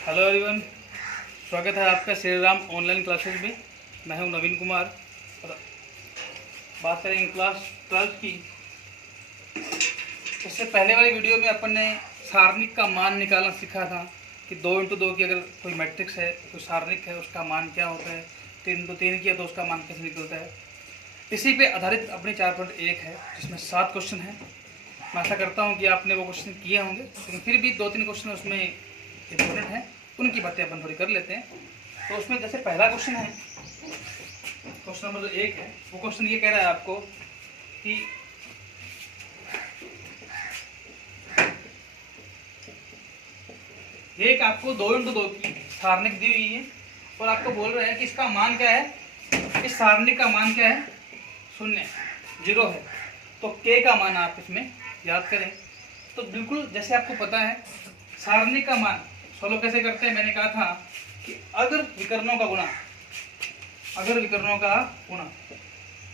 Hello everyone, स्वागत है आपका श्री राम ऑनलाइन क्लासेस में। मैं हूं नवीन कुमार और बात करेंगे क्लास 12 की। इससे पहले वाली वीडियो में अपन ने सारणिक का मान निकालना सीखा था कि 2 × 2 की अगर कोई मैट्रिक्स है, कोई सारणिक है, उसका मान क्या होता है। 3 × 3 की है तो उसका मान कैसे निकलता है। इसी पे आधारित अपनी 4.1 है जिसमें 7 क्वेश्चन हैं। मैं आशा करता हूँ कि आपने वो क्वेश्चन किए होंगे, लेकिन फिर भी 2-3 क्वेश्चन उसमें इम्पोर्टेंट हैं, उनकी बातें अपन थोड़ी कर लेते हैं। तो उसमें जैसे पहला क्वेश्चन है, क्वेश्चन नंबर जो 1 है, वो क्वेश्चन ये कह रहा है आपको कि एक आपको 2 × 2 की सारणिक दी हुई है और आपको बोल रहे हैं कि इसका मान क्या है। इस सारणिक का मान क्या है? 0 है। तो k का मान आप इसमें याद करें। तो बिल्कुल जैसे आपको पता है सारणिक का मान सोल्व कैसे करते हैं। मैंने कहा था कि अगर विकर्णों का गुणा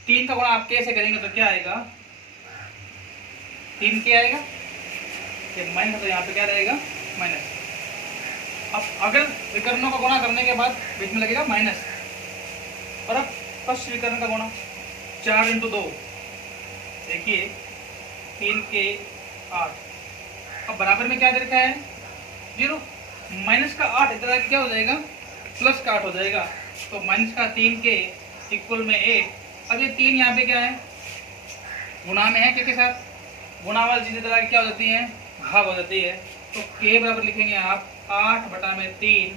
3 का गुणा आप k से करेंगे तो क्या आएगा? 3k आएगा। ये माइनस, तो यहाँ पे क्या रहेगा? माइनस। अब अगर विकर्णों का गुणा करने के बाद बीच में लगेगा माइनस, और अब फर्स्ट विकर्ण का गुणा 4 × 2, देखिए 3k 8। अब बराबर में क्या दे रखा है? 0। माइनस का 8 इतना क्या हो जाएगा? प्लस का 8 हो जाएगा। तो माइनस का 3k इक्वल में 8। अब ये 3 यहाँ पे क्या है? गुणा में है, के साथ गुणा वाली चीजें तरह क्या हो जाती हैं? भाग हो जाती है। तो k बराबर लिखेंगे आप 8/3।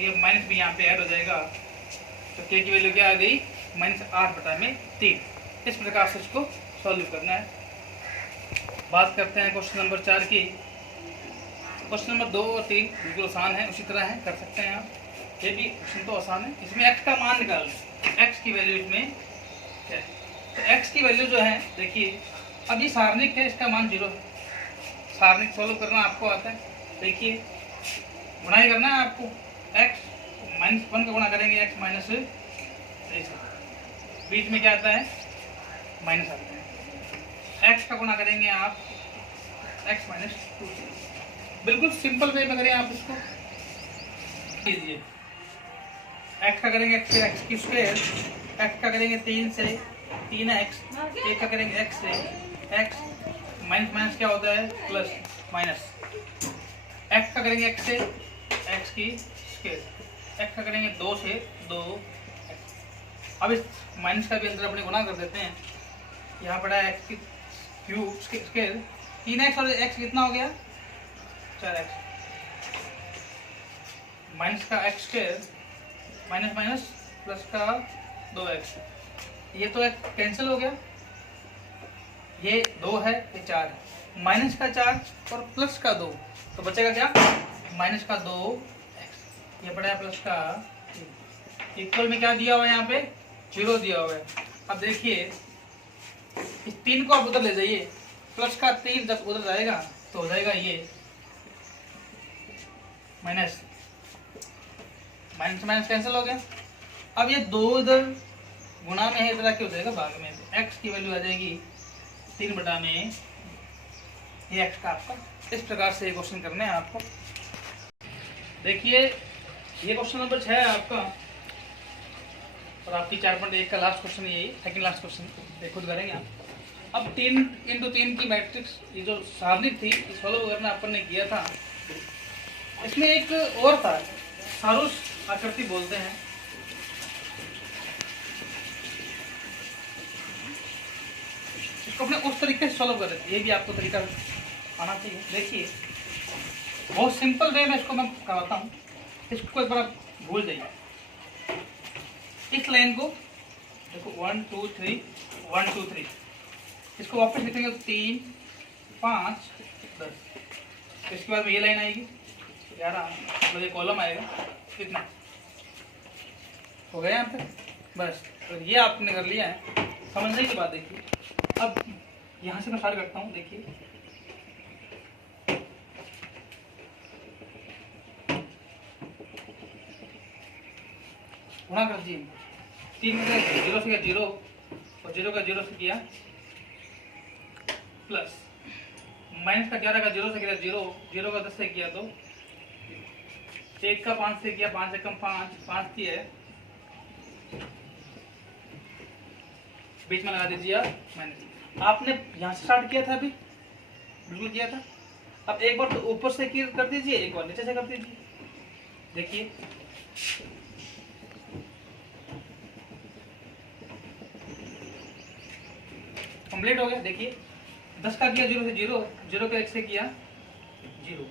ये माइनस भी यहाँ पे ऐड हो जाएगा। तो k की वैल्यू क्या आ गई? -8/3। इस प्रकार से इसको सॉल्व करना है। बात करते हैं क्वेश्चन नंबर 4 की। क्वेश्चन नंबर 2 और 3 बिल्कुल आसान है, उसी तरह है, कर सकते हैं आप। ये भी क्वेश्चन तो आसान है। इसमें x का मान निकालना है। x की वैल्यू इसमें क्या है? तो x की वैल्यू जो है, देखिए अब ये सारणिक है, इसका मान 0 है। सारणिक सॉल्व करना आपको आता है। देखिए गुणा ही करना है आपको। x -1 का गुणा करेंगे x -3 से, बीच में क्या आता है? माइनस आता है। x का गुणा करेंगे आप x -2 से। बिल्कुल सिंपल वे में करें आप इसको कीजिए। x का करेंगे x से x की स्क्वायर, x का करेंगे 3 से 3x, 1 का करेंगे x से x, माइनस माइनस क्या होता है? Plus minus. x का करेंगे x से x की स्क्वायर, x का करेंगे 2 से 2x। अब इस माइनस का भी अंदर अपने गुणा कर देते हैं। यहाँ पड़ा है x की क्यूब स्क्वायर, 3x और x कितना हो गया? 4x। माइनस का x square minus minus plus का 2x। ये तो एक कैंसिल हो गया, ये 2 है, ये 4 है। माइनस का 4 और प्लस का 2, तो बचेगा क्या? माइनस का 2x। ये पड़ा है प्लस का 3। इक्वल में क्या दिया हुआ है? यहाँ पे 0 दिया हुआ है। अब देखिए इस 3 को आप उधर ले जाइए, प्लस का 3 जब उधर जाएगा तो हो जाएगा ये माइनस माइनस माइनस कैंसिल हो गया। अब ये 2 इधर गुणा में है, इधर क्या हो जाएगा? भाग में। तो x की वैल्यू आ जाएगी 3 में ये x का आपका। इस प्रकार से ये क्वेश्चन करने हैं आपको। देखिए ये क्वेश्चन नंबर 6 है आपका, और आपकी 4.1 का लास्ट क्वेश्चन यही, सेकंड लास्ट क्वेश्चन खुद करेंगे आप। अब 3 × 3 की मैट्रिक्स, ये जो सारणिक थी, सॉल्व करना अपन ने किया था। इसमें एक और था, सारूस आकृति बोलते हैं। इसको अपने उस तरीके से सॉल्व करें, ये भी आपको तरीका आना चाहिए। देखिए बहुत सिंपल वे में इसको मैं करवाता हूँ, इसको एक बार आप भूल जाइए। इस लाइन को देखो 1 2 3 1 2 3, इसको वापस लिखेंगे 3 5 10। इसके बाद में ये लाइन आएगी 11, मतलब ये कॉलम आएगा। कितना हो गया यहाँ पे? बस। तो ये आपने कर लिया है। समझने की बात देखिए। अब यहाँ से मैं स्टार्ट करता हूँ। देखिए गुणा कर दीजिए। 3 में 0 से किया 0, और 0 का 0 से किया प्लस, माइनस का 11 का 0 से किया 0, 0 का 10 से किया तो एक का 5 से किया, 5 एकम 5, 5 की है, बीच में लगा दीजिए आप माइनस। आपने यहाँ से स्टार्ट किया था अभी, बिल्कुल किया था। अब एक बार तो ऊपर से कर दीजिए, एक बार नीचे से कर दीजिए। देखिए कंप्लीट हो गया। देखिए 10 का किया 0 से 0, 0 का 1 से किया 0,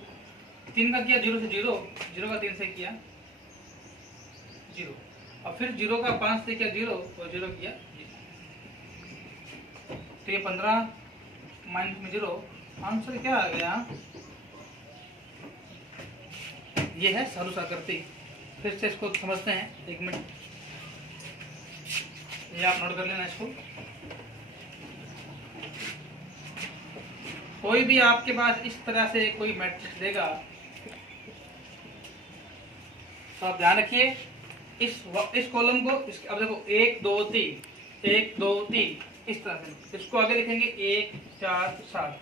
3 का किया 0 से 0, 0 का 3 से किया 0, और फिर 0 का 5 से किया 0 और 0 किया 0। तो ये 15 माइनस में 0, आंसर क्या आ गया? ये है सारूस आकृति। फिर से इसको समझते हैं, 1 मिनट, ये आप नोट कर लेना इसको। कोई भी आपके पास इस तरह से कोई मैट्रिक्स देगा तो आप ध्यान रखिए, इस कॉलम को अब देखो 1 2 3, 1 2 3, इस तरह से इसको आगे लिखेंगे 1 4 7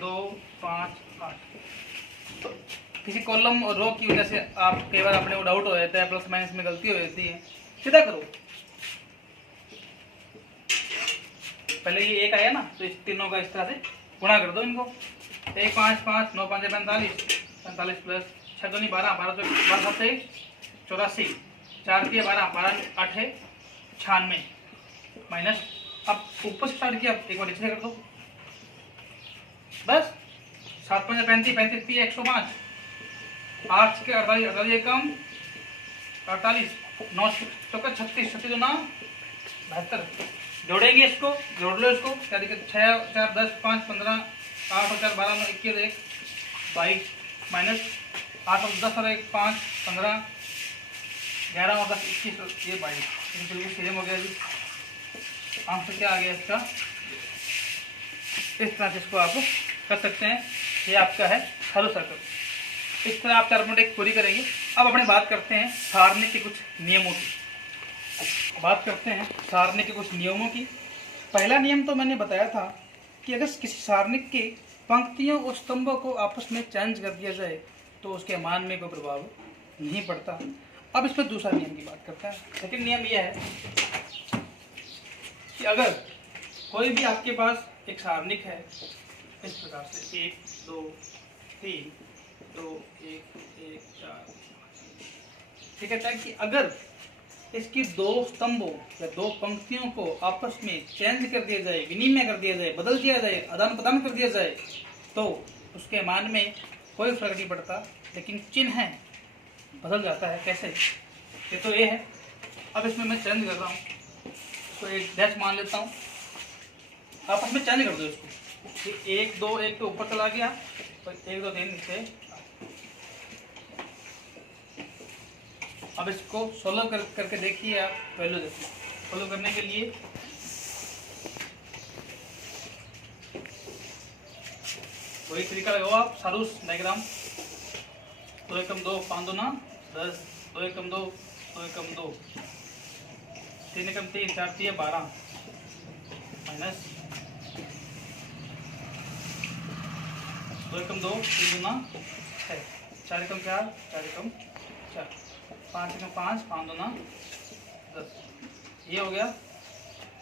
2 5 8। तो किसी कॉलम और रो की वजह से आप कई बार अपने को डाउट हो जाता है, प्लस माइनस में गलती हो जाती है। सीधा करो, पहले ये 1 आया ना, तो इस तीनों का इस तरह से गुणा कर दो इनको। 1 5 5 9 5 45, 45 प्लस 6 2 12, 12 12 7 84, 4 3 12, 12 8 96 माइनस। अब ऊपर से स्टार्ट किया, एक बार नीचे कर दो बस। 7 5 35, 35 3 105, 8 के 48, 48 एकम 48, 9 चौका 36, 36 2 72। जोड़ेंगे इसको, जोड़ लो इसको, क्या दिक्कत? 6 4 10 5 15, 8 और 4 12 9 21 1 22 माइनस 8 और 10 और 1 5 15, 11 और 10 21, ये 22। बिल्कुल सेम हो गया जी। आंसर क्या आ गया इसका? इस तरह से इसको आप कर सकते हैं। ये आपका है हरो सर्कल। इस तरह आप 4 मिनट पूरी करेंगे। अब अपने बात करते हैं सारणी के कुछ नियमों की। बात करते हैं सारणी के कुछ नियमों की। पहला नियम तो मैंने बताया था कि अगर किसी सारणिक के पंक्तियों और स्तंभों को आपस में चेंज कर दिया जाए तो उसके मान में कोई प्रभाव नहीं पड़ता। अब इसमें दूसरा नियम की बात करते हैं। सेकंड नियम यह है कि अगर कोई भी आपके पास एक सारणिक है इस प्रकार से 1 2 3 2 1 1 4, ठीक है, ताकि अगर इसकी 2 स्तंभों या 2 पंक्तियों को आपस में चेंज कर दिया जाए, विनिमय कर दिया जाए, बदल दिया जाए, आदान प्रदान कर दिया जाए, तो उसके मान में कोई फर्क नहीं पड़ता, लेकिन चिन्ह बदल जाता है। कैसे? ये तो ये है। अब इसमें मैं चेंज कर रहा हूँ, तो एक डैश मान लेता हूँ, आपस में चेंज कर दो इसको। 1 2 1 के ऊपर चला गया, तो 1 2 3 नीचे। अब इसको सोल्व करके देखिए, आप वैल्यू देखिए। सोल्व करने के लिए वही तरीका लगाओ आप, सारूस डायग्राम। 2 एकम 2 5 2 10, 2 एकम 2 2 एकम 2, 3 एकम 3 4 3 12 माइनस 2 एकम 2 3 2 6, 4 एकम 4 4 एकम 4, 5 एकम 5 5 2 10। ये हो गया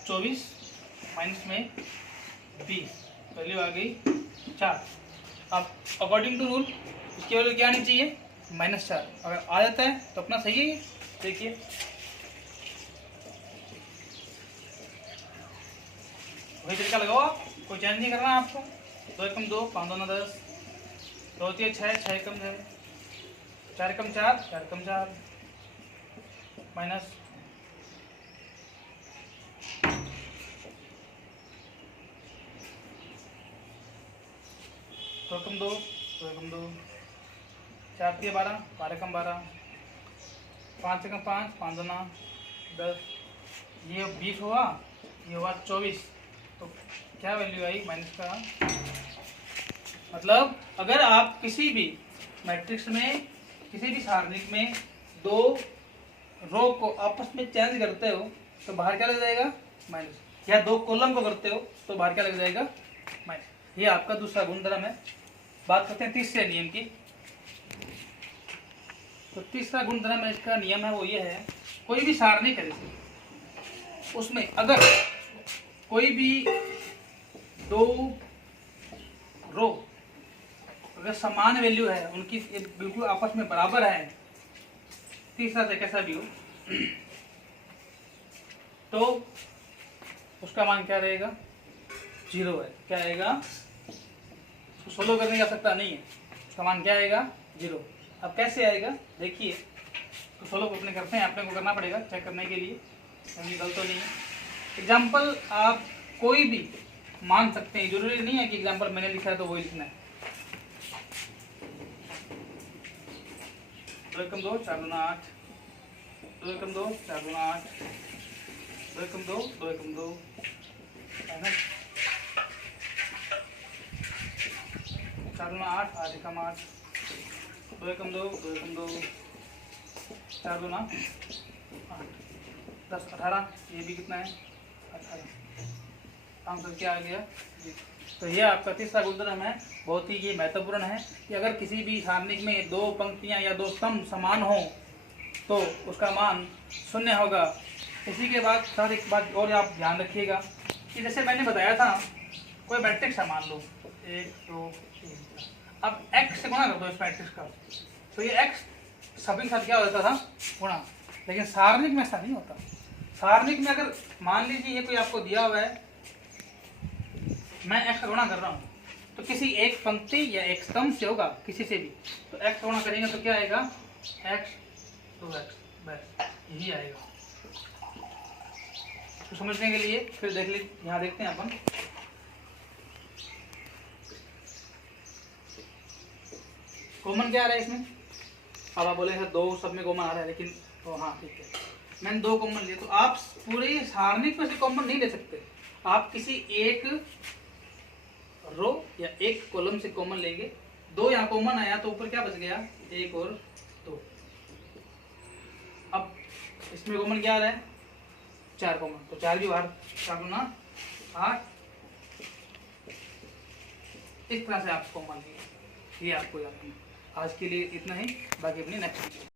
24 माइनस में 20, वैल्यू आ गई 4। अब अकॉर्डिंग टू रूल इसकी वैल्यू क्या आनी चाहिए? -4। अगर आ जाता है तो अपना सही है। देखिए वही तरीका लगाओ आप, कोई चेंज नहीं करना है आपको। 2 एकम 2 5 2 10, 2 3 6 6 एकम 6, 4 एकम 4 4 एकम 4 माइनस 2 एकम 2 2 एकम 2, 4 3 12 12 एकम 12, 5 एकम 5 5 2 10। ये 20 हुआ, ये हुआ 24। तो क्या वैल्यू आई? माइनस का। मतलब अगर आप किसी भी मैट्रिक्स में, किसी भी सारणिक में 2 रो को आपस में चेंज करते हो तो बाहर क्या लग जाएगा? माइनस। या 2 कॉलम को करते हो तो बाहर क्या लग जाएगा? माइनस। ये आपका दूसरा गुणधर्म है। बात करते हैं तीसरे नियम की। तो तीसरा गुणधर्म है, इसका नियम है वो ये है, कोई भी सारणिक है उसमें अगर कोई भी दो रो अगर समान वैल्यू है, उनकी बिल्कुल आपस में बराबर है, तीसरा से कैसा भी हो, तो उसका मान क्या रहेगा, 0 है। क्या आएगा, उसको सोल्व करने की आवश्यकता नहीं है, उसका मान क्या आएगा, 0। अब कैसे आएगा देखिए, तो सोल्व अपने करते हैं, अपने को करना पड़ेगा चेक करने के लिए कहीं गलत तो नहीं है। एग्जाम्पल आप कोई भी मान सकते हैं, जरूरी नहीं है कि एग्जाम्पल मैंने लिखा है तो वही लिखना है। 2 एकम 2 4 दूना 8, 2 एकम 2 4 दूना 8, 2 एकम 2 2 एकम 2 है ना, 4 दूना 8 8 एकम 8, 2 एकम 2 2 एकम 2 4 दूना 8 10 18, ये भी कितना है 18। आंसर क्या आ गया जी। तो ये आपका तीसरा गुणधर्म है, बहुत ही ये महत्वपूर्ण है कि अगर किसी भी सारणिक में दो पंक्तियां या दो स्तंभ समान हो तो उसका मान 0 होगा। इसी के बाद सर एक बात और आप ध्यान रखिएगा कि जैसे मैंने बताया था, कोई मैट्रिक्स है मान लो 1 2 3, अब x से गुणा कर दो इस मैट्रिक्स का, तो ये x सभी के साथ क्या होता था, गुणा। लेकिन सारणिक में ऐसा नहीं होता। सारणिक में अगर मान लीजिए ये कोई आपको दिया हुआ है, मैं x का गुणा कर रहा हूँ, तो किसी एक पंक्ति या एक स्तंभ से होगा, किसी से भी, तो x गुणा करेंगे तो क्या आएगा, x 2x, बस यही आएगा। तो समझने के लिए फिर देख लीजिए, यहाँ देखते हैं अपन, कॉमन क्या आ रहा है इसमें, अब आप बोले सर 2 सब में कॉमन आ रहा है, लेकिन तो हाँ ठीक है, मैंने 2 कॉमन लिए, तो आप पूरे सारणिक में से कॉमन नहीं ले सकते, आप किसी एक रो या एक कॉलम से कॉमन लेंगे। 2 यहाँ कॉमन आया तो ऊपर क्या बच गया, 1 और 2। अब इसमें कॉमन क्या आ रहा है, 4 कॉमन, तो 4 भी बाहर, 4 गुना 8, इस तरह से आप कॉमन लिए। ये आपको याद रखना। आज के लिए इतना ही, बाकी अपनी नेक्स्ट